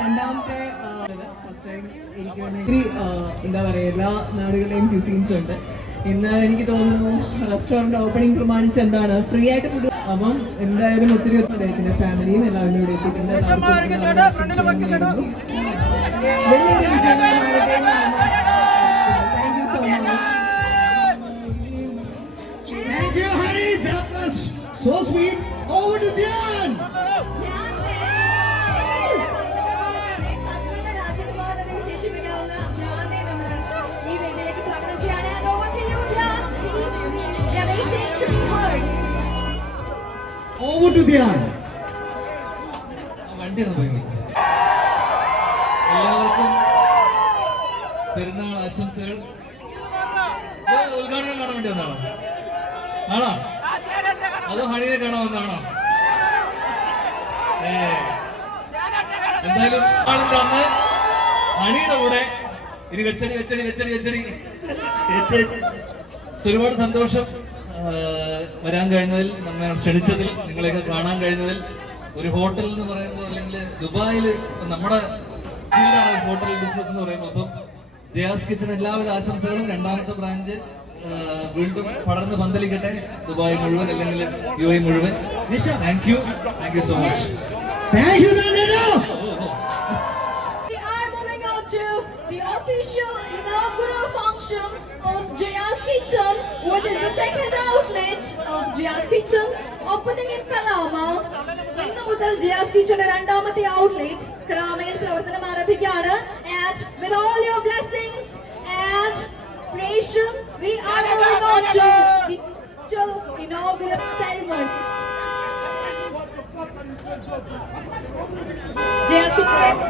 രണ്ടാമത്തെ first time എനിക്ക് എന്താ പറയുക എല്ലാ നാടുകളുടെയും ക്യൂസീൻസ് ഉണ്ട്. ഇന്ന് എനിക്ക് തോന്നുന്നു റെസ്റ്റോറൻറ്റ് ഓപ്പണിംഗ് പ്രമാണിച്ച് എന്താണ് ഫ്രീ ആയിട്ട് ഫുഡ്. അപ്പം എന്തായാലും ഒത്തിരി അദ്ദേഹത്തിൻ്റെ ഫാമിലിയും എല്ലാവരും ഇവിടെ എത്തിയിട്ടുണ്ട്. വലിയൊരു വിജയമാകട്ടെ. Thank you so much. Thank you, honey. That was so sweet. Over to Dhyan. Over to Dhyan. വണ്ടി ഒന്ന് പോയി. എല്ലാവർക്കും പെരുന്നാൾ ആശംസകൾ. ഉദ്ഘാടനം കാണാൻ വേണ്ടി വന്നാണോ? ആണോ? അതോ ഹണിയെ കാണാൻ വന്നാണോ? എന്തായാലും ആളിന്റെ അന്ന് ഹണിയുടെ കൂടെ ഇനി വെച്ചടി വെച്ചടി വെച്ചടി വെച്ചടി ഒരുപാട് സന്തോഷം വരാൻ കഴിഞ്ഞതിൽ, നമ്മെ ക്ഷണിച്ചതിൽ, നിങ്ങളെയൊക്കെ കാണാൻ കഴിഞ്ഞതിൽ. ഒരു ഹോട്ടൽ എന്ന് പറയുമ്പോൾ, അല്ലെങ്കിൽ ദുബായിൽ നമ്മുടെ ഫീൽഡാണ് ഹോട്ടൽ ബിസിനസ് എന്ന് പറയുമ്പോൾ. അപ്പം ജയാസ് കിച്ചൺ എല്ലാവിധ ആശംസകളും. രണ്ടാമത്തെ ബ്രാഞ്ച് വീണ്ടും പടർന്ന് പന്തലിക്കട്ടെ, ദുബായ് മുഴുവൻ അല്ലെങ്കിൽ UAE മുഴുവൻ. Thank you so much. The official inaugural function of Jaya's Kitchen, which is the second outlet of Jaya's Kitchen, opening in Karama. ഇന്ന് മുതൽ Jaya's Kitchen രണ്ടാമത്തെ ഔട്ട്ലെറ്റ് കരാമയിൽ പ്രവർത്തനം ആരംഭിക്കുകയാണ്. And with all your blessings and creation, we are moving on to the official inaugural ceremony.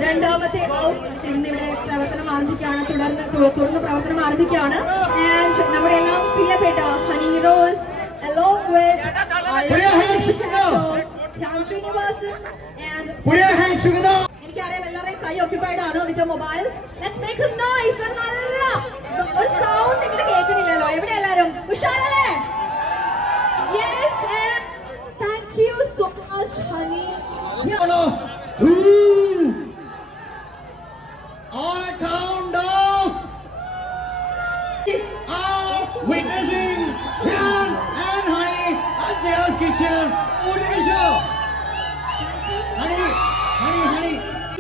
രണ്ടാമത്തെ outlet ഇവിടെ പ്രവർത്തനം ആരംഭിക്കുകയാണ്. തുറന്ന് പ്രവർത്തനം ആരംഭിക്കുകയാണ്. ആൻഡ് നമ്മുടെ എല്ലാം പ്രിയപ്പെട്ട Honey Rose along with Sreenivasan and എനിക്കറിയാം എല്ലാവരുടെയും കൈ ഓക്യുപ്പൈഡ് ആണ് with mobiles. Let's make some noise. ഒരു നല്ല ഒരു സൗണ്ട് ഇങ്ങോട്ട് കേൾക്കുന്നില്ലല്ലോ. എവിടെ എല്ലാവരും ഉഷാറല്ലേ? Yes, and thank you so much, honey. Two. On a count of, we are witnessing Dhyan and Honey at Jaya's Kitchen. Over to show. Honey.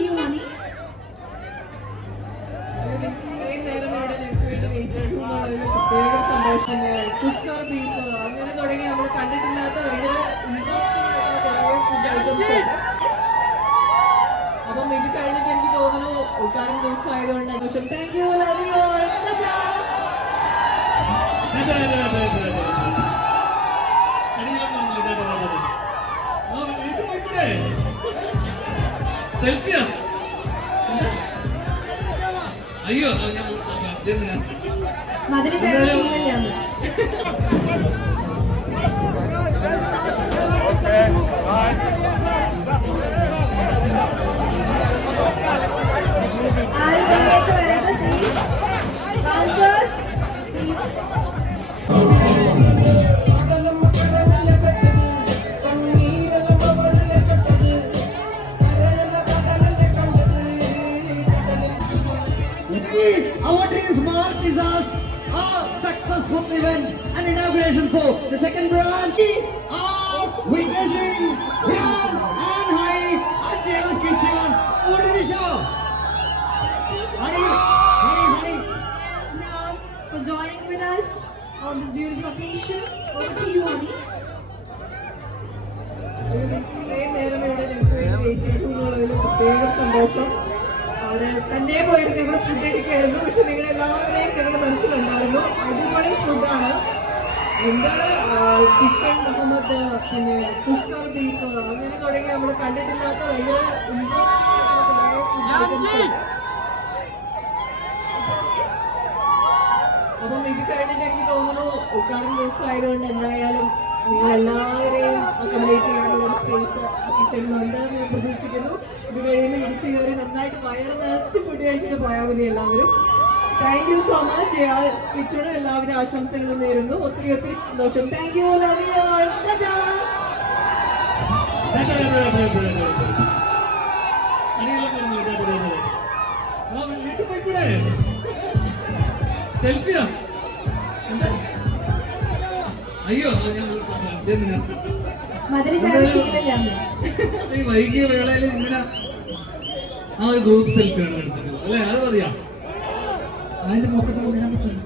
You, honey. പ്രത്യേക സന്തോഷം. Cooker beef അങ്ങനെ തുടങ്ങി നമ്മൾ കണ്ടിട്ടില്ലാത്ത ഭയങ്കര ഇൻട്രസ്റ്റിംഗ് ആയിട്ടുള്ള കുറേ ഫുഡ് ഐറ്റംസ് ഉണ്ട്. അപ്പം ഇത് കഴിഞ്ഞിട്ട് എനിക്ക് തോന്നുന്നു ഉദ്ഘാടന ദിവസം ആയതുകൊണ്ട് സന്തോഷം. Thank you. Love you all. സെൽഫിയാ? അയ്യോ, മധുര ചേർന്ന് ആരോഗ്യത്തിലേക്ക് വരുന്നത് please. Dancers please. Our team's mark is us a successful event and inauguration for the second branch. We are witnessing Dhyan and Honey at Jaya's Kitchen. Over to the show. Honey. For joining with us on this beautiful occasion. Over to you, honey. നേരം ഇവിടെ ഞങ്ങൾക്ക് വേണ്ടി wait ചെയ്തു എന്നുള്ളതിൽ പ്രത്യേക സന്തോഷം. അവിടെ തന്നെ പോയിട്ട് ഞങ്ങൾ ഫുഡ് അടിക്കായിരുന്നു. പക്ഷെ നിങ്ങളെല്ലാവരെയും ഞങ്ങളുടെ മനസ്സിലുണ്ടായിരുന്നു. അടിപൊളി ഫുഡാണ്. എന്താണ് ചിക്കൻ മുഹമ്മദ്, പിന്നെ കുക്കർ ബീഫ് അങ്ങനെ തുടങ്ങി നമ്മൾ കണ്ടിട്ടില്ലാത്ത ഭയങ്കര ഇൻട്രസ്റ്റിംഗ് ആയിട്ടുള്ള കുറേ ഫുഡ് ഐറ്റംസ് ഉണ്ട്. അപ്പം ഇത് കഴിഞ്ഞിട്ട് എനിക്ക് തോന്നുന്നു ഉദ്ഘാടന ദിവസം ആയതുകൊണ്ട് എന്തായാലും നിങ്ങൾ എല്ലാവരെയും അക്കോമഡേറ്റ് ചെയ്യാനുള്ള ഒരു സ്പേസ് കിച്ചണിലുണ്ട് എന്ന് ഞാൻ പ്രതീക്ഷിക്കുന്നു. ഇത് കഴിയുമ്പോൾ ഇടിച്ചു കയറി നന്നായിട്ട് വയറ് നിറച്ച് ഫുഡ് കഴിച്ചിട്ട് പോയാൽ മതി എല്ലാവരും. Thank you so much. കിച്ചണും എല്ലാവരും ആശംസകളും നേരുന്നു. ഒത്തിരി സന്തോഷം. Thank you. Love you all. വീട്ടിൽ പോയിക്കൂടെ? സെൽഫിയാ? എന്താ? അയ്യോ ഞാൻ ഈ വൈകിയ വേളയിൽ ഇങ്ങനെ ആ ഒരു ഗ്രൂപ്പ് സെൽഫിയാണ് എടുത്തിട്ടുള്ളത് അല്ലേ? അത് മതിയാ. അതിന്റെ മുഖത്ത് നോക്കാൻ പറ്റില്ല.